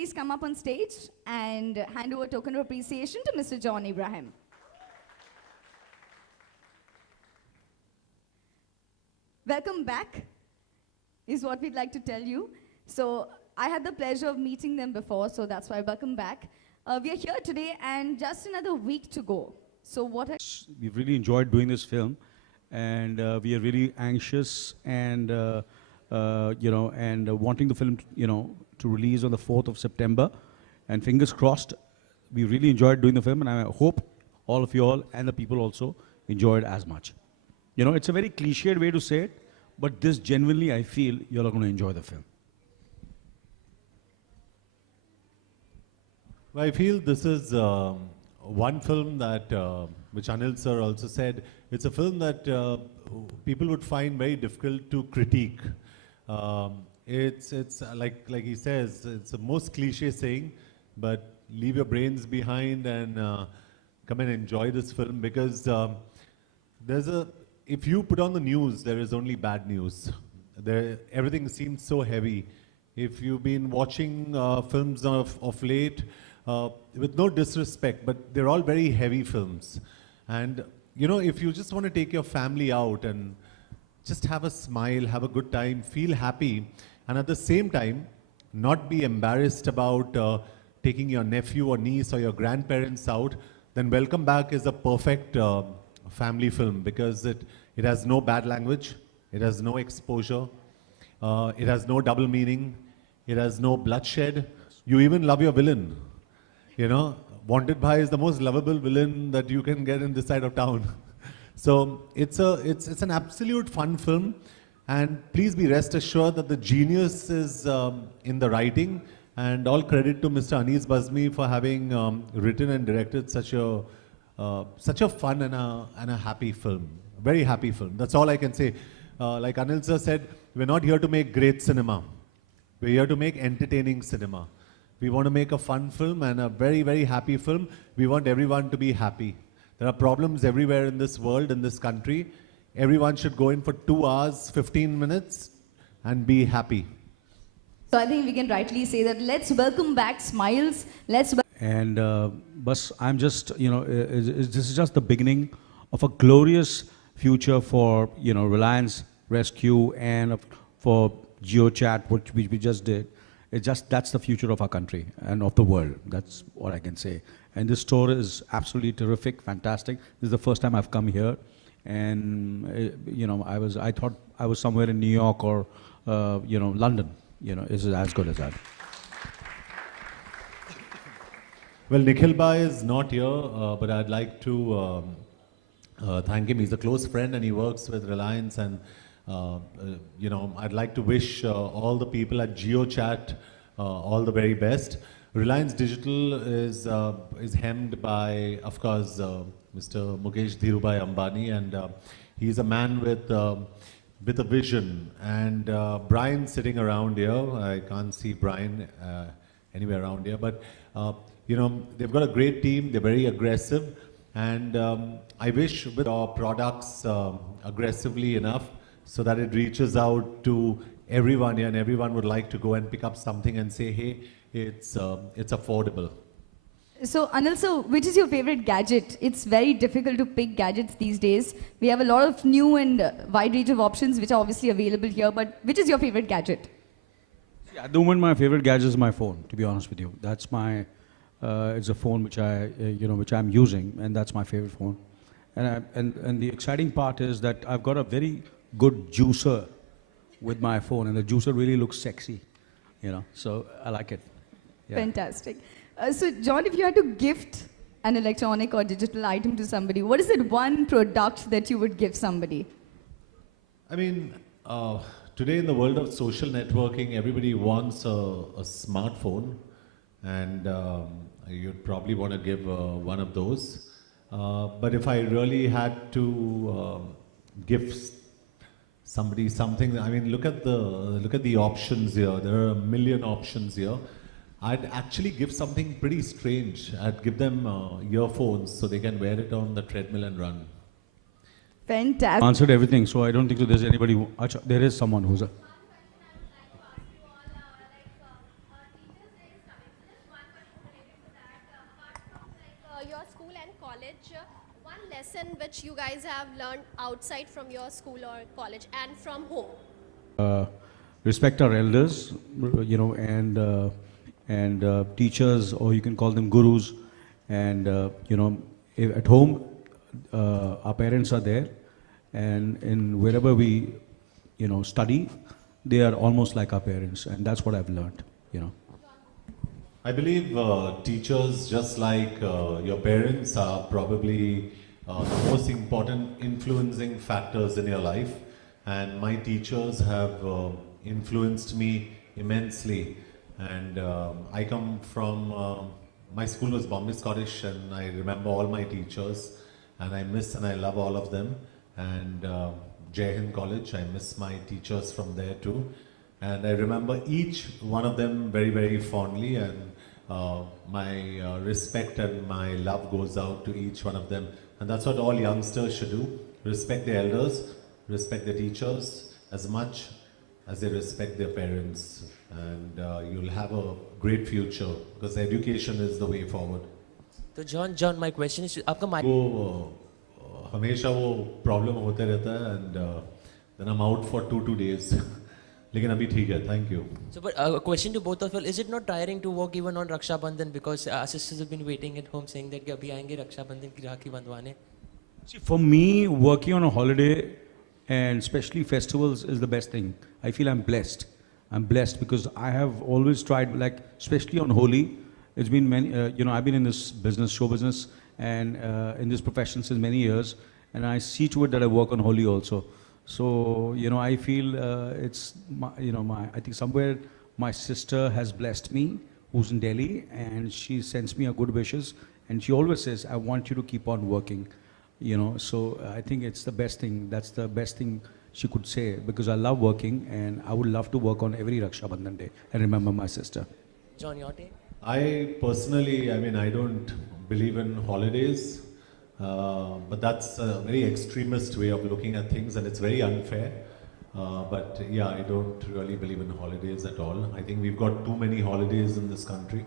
please come up on stage and hand over token of appreciation to Mr. John Abraham. Welcome back, is what we'd like to tell you. So I had the pleasure of meeting them before, so that's why welcome back. We are here today and just another week to go. So we've really enjoyed doing this film, and we are really anxious and wanting the film, to release on the 4th of September. And fingers crossed, we really enjoyed doing the film, and I hope all of you all and the people also enjoyed as much. It's a very cliched way to say it, but this genuinely, I feel you're all going to enjoy the film. Well, I feel this is one film that, which Anil sir also said, it's a film that people would find very difficult to critique. It's like he says, it's the most cliche saying, but leave your brains behind and come and enjoy this film, because if you put on the news, there is only bad news. Everything seems so heavy. If you've been watching films of late, with no disrespect, but they're all very heavy films. And if you just want to take your family out and just have a smile, have a good time, feel happy, and at the same time, not be embarrassed about taking your nephew or niece or your grandparents out, then Welcome Back is a perfect family film, because it has no bad language, it has no exposure, it has no double meaning, it has no bloodshed. You even love your villain. Wanted Bhai is the most lovable villain that you can get in this side of town. So it's an absolute fun film, and please be rest assured that the genius is in the writing, and all credit to Mr. Anees Bazmi for having written and directed such a fun and a happy film. Very happy film. That's all I can say. Like Anil sir said, we're not here to make great cinema. We're here to make entertaining cinema. We want to make a fun film and a very, very happy film. We want everyone to be happy. There are problems everywhere in this world, in this country. Everyone should go in for 2 hours, 15 minutes and be happy. So I think we can rightly say that let's welcome back smiles. And I'm just, this is just the beginning of a glorious future for, Reliance Rescue and for JioChat, which we just did. That's the future of our country and of the world. That's what I can say. And this store is absolutely terrific, fantastic. This is the first time I've come here, and I thought I was somewhere in New York or London. Is as good as that. Well, Nikhil Bhai is not here, but I'd like to thank him. He's a close friend and he works with Reliance, and I'd like to wish all the people at JioChat all the very best. Reliance Digital is hemmed by, of course, Mr. Mukesh Dhirubhai Ambani, and he's a man with a vision. And Brian sitting around here, I can't see Brian anywhere around here, but they've got a great team. They're very aggressive, and I wish with our products aggressively enough, so that it reaches out to everyone here, and everyone would like to go and pick up something and say, hey, it's affordable. So Anil, so which is your favorite gadget? It's very difficult to pick gadgets these days. We have a lot of new and wide range of options which are obviously available here, but which is your favorite gadget? At the moment, my favorite gadget is my phone, to be honest with you. That's my, it's a phone which which I'm using, and that's my favorite phone. And the exciting part is that I've got a very good juicer with my phone, and the juicer really looks sexy, so I like it. Yeah. Fantastic. So John, if you had to gift an electronic or digital item to somebody, what is that one product that you would give somebody? I mean, today in the world of social networking, everybody wants a smartphone, and you'd probably want to give one of those. But if I really had to give somebody something, I mean, look at the options here. There are a million options here. I'd actually give something pretty strange. I'd give them earphones so they can wear it on the treadmill and run. Fantastic. Answered everything, so I don't think there's anybody who, there is someone who's a... your school and college, one lesson which you guys have learned outside from your school or college and from home? Respect our elders, you know, and teachers, or you can call them gurus. And you know, at home, our parents are there, and in wherever we, you know, study, they are almost like our parents, and that's what I've learned. You know. I believe teachers, just like your parents, are probably the most important influencing factors in your life. And my teachers have influenced me immensely. And I come from, my school was Bombay Scottish, and I remember all my teachers, and I miss and I love all of them. And Jai Hind College, I miss my teachers from there too. And I remember each one of them very, very fondly, and my respect and my love goes out to each one of them. And that's what all youngsters should do. Respect their elders, respect their teachers as much as they respect their parents. And you'll have a great future, because education is the way forward. So John, my question is, आपका mic. वो हमेशा वो problem होते रहता है, and then I'm out for 2 days. लेकिन अभी ठीक है, thank you. So, but a question to both of you: is it not tiring to work even on Raksha Bandhan, because our sisters have been waiting at home saying that कि अभी आएंगे Raksha Bandhan की राखी बंधवाने? See, for me, working on a holiday and especially festivals is the best thing. I feel I'm blessed. I'm blessed because I have always tried, like, especially on Holi. It's been many, you know, I've been in this business, show business, and in this profession since many years, and I see to it that I work on Holi also. So, you know, I feel it's, I think somewhere my sister has blessed me, who's in Delhi, and she sends me a good wishes, and she always says, I want you to keep on working, you know. So I think it's the best thing. That's the best thing she could say, because I love working, and I would love to work on every Raksha Bandhan day and remember my sister. John, your take? I personally, I mean, I don't believe in holidays, but that's a very extremist way of looking at things, and it's very unfair. But yeah, I don't really believe in holidays at all. I think we've got too many holidays in this country.